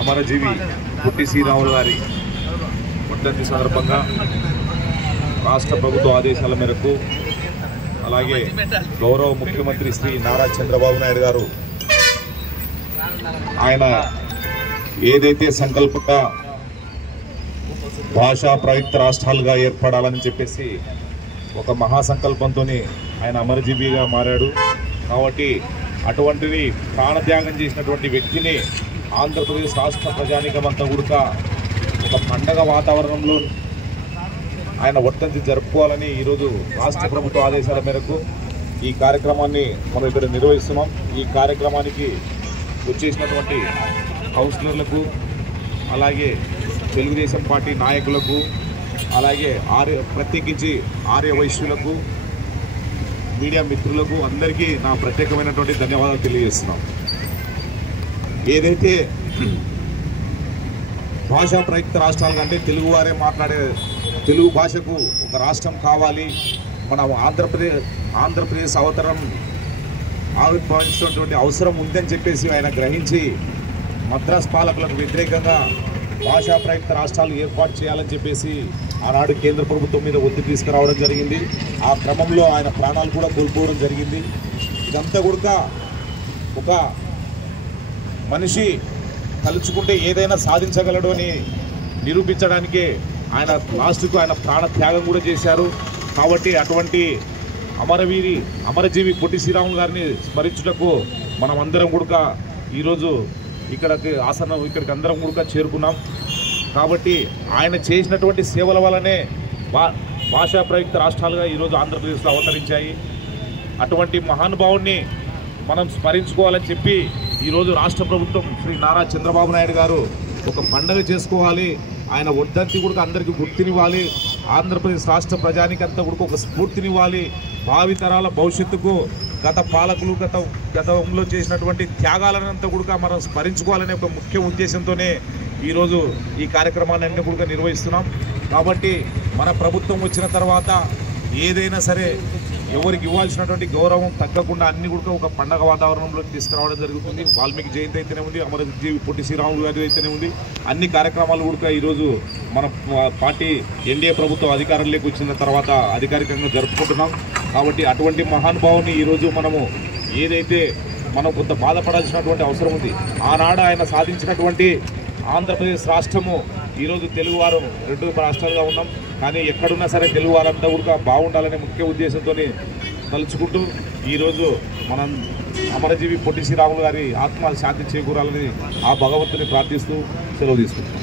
అమరజీవి పొట్టి శ్రీరాములు గారి వర్ధంతి సందర్భంగా రాష్ట్ర ప్రభుత్వ ఆదేశాల మేరకు అలాగే గౌరవ ముఖ్యమంత్రి శ్రీ నారా చంద్రబాబు నాయుడు గారు ఆయన ఏదైతే సంకల్పంగా భాషా ప్రయుక్త రాష్ట్రాలుగా ఏర్పడాలని చెప్పేసి ఒక మహాసంకల్పంతో ఆయన అమరజీవిగా మారాడు. కాబట్టి అటువంటిది ప్రాణత్యాగం చేసినటువంటి వ్యక్తిని ఆంధ్రప్రదేశ్ రాష్ట్ర ప్రజానీకమంతా కూడా ఒక పండగ వాతావరణంలో ఆయన వర్ధంతి జరుపుకోవాలని ఈరోజు రాష్ట్ర ప్రభుత్వ ఆదేశాల మేరకు ఈ కార్యక్రమాన్ని మనం ఇక్కడ నిర్వహిస్తున్నాం. ఈ కార్యక్రమానికి వచ్చేసినటువంటి కౌన్సిలర్లకు అలాగే తెలుగుదేశం పార్టీ నాయకులకు అలాగే ప్రత్యేకించి ఆర్య వైశ్యులకు మీడియా మిత్రులకు అందరికీ నా ప్రత్యేకమైనటువంటి ధన్యవాదాలు తెలియజేస్తున్నాం. ఏదైతే భాషా ప్రయుక్త రాష్ట్రాల కంటే తెలుగువారే మాట్లాడే తెలుగు భాషకు ఒక రాష్ట్రం కావాలి, మన ఆంధ్రప్రదేశ్ ఆవిర్భవించినటువంటి అవసరం ఉందని చెప్పేసి ఆయన గ్రహించి మద్రాస్ పాలకులకు వ్యతిరేకంగా భాషా ప్రయుక్త రాష్ట్రాలు ఏర్పాటు చేయాలని చెప్పేసి ఆనాడు కేంద్ర ప్రభుత్వం మీద ఒత్తిడి తీసుకురావడం జరిగింది. ఆ క్రమంలో ఆయన ప్రాణాలు కూడా కోల్పోవడం జరిగింది. ఇదంతా కూడా ఒక మనిషి తలుచుకుంటే ఏదైనా సాధించగలడు అని నిరూపించడానికే ఆయన లాస్ట్కు ఆయన ప్రాణ త్యాగం కూడా చేశారు. కాబట్టి అటువంటి అమరజీవి పొట్టి శ్రీరాములు గారిని స్మరించుటకు మనం అందరం కూడా ఈరోజు ఇక్కడికి అందరం కూడా చేరుకున్నాం. కాబట్టి ఆయన చేసినటువంటి సేవల వల్లనే భాషా ప్రయుక్త రాష్ట్రాలుగా ఈరోజు ఆంధ్రప్రదేశ్లో అవతరించాయి. అటువంటి మహానుభావుడిని మనం స్మరించుకోవాలని చెప్పి ఈరోజు రాష్ట్ర ప్రభుత్వం శ్రీ నారా చంద్రబాబు నాయుడు గారు ఒక పండుగ చేసుకోవాలి, ఆయన వర్ధంతి కూడా అందరికీ గుర్తునివ్వాలి, ఆంధ్రప్రదేశ్ రాష్ట్ర ప్రజానికంతా కూడా ఒక స్ఫూర్తినివ్వాలి, భావితరాల భవిష్యత్తుకు గత పాలకులు గతంలో చేసినటువంటి త్యాగాలనంతా కూడా మనం స్మరించుకోవాలనే ఒక ముఖ్య ఉద్దేశంతోనే ఈరోజు ఈ కార్యక్రమాన్ని అన్ని కూడా నిర్వహిస్తున్నాం. కాబట్టి మన ప్రభుత్వం వచ్చిన తర్వాత ఏదైనా సరే ఎవరికి ఇవ్వాల్సినటువంటి గౌరవం తగ్గకుండా అన్ని కూడా ఒక పండగ వాతావరణంలో తీసుకురావడం జరుగుతుంది. వాల్మీకి జయంతి అయితేనే ఉంది, అమరజీవి పొట్టి శ్రీరాములు గారి అయితేనే ఉంది, అన్ని కార్యక్రమాలు కూడా ఈరోజు మన పార్టీ ఎన్డీఏ ప్రభుత్వం అధికారంలోకి వచ్చిన తర్వాత అధికారికంగా జరుపుకుంటున్నాం. కాబట్టి అటువంటి మహానుభావుని ఈరోజు మనము ఏదైతే మనం కొంత బాధపడాల్సినటువంటి అవసరం ఉంది. ఆనాడు ఆయన సాధించినటువంటి ఆంధ్రప్రదేశ్ రాష్ట్రము ఈరోజు తెలుగువారు 2 రాష్ట్రాలుగా ఉన్నాం, కానీ ఎక్కడున్నా సరే తెలుగువారంతా కూడా బాగుండాలనే ముఖ్య ఉద్దేశంతో తలుచుకుంటూ ఈరోజు మనం అమరజీవి పొట్టి శ్రీరాములు గారి ఆత్మ శాంతి చేకూరాలని ఆ భగవంతుని ప్రార్థిస్తూ సెలవు తీసుకుంటాం.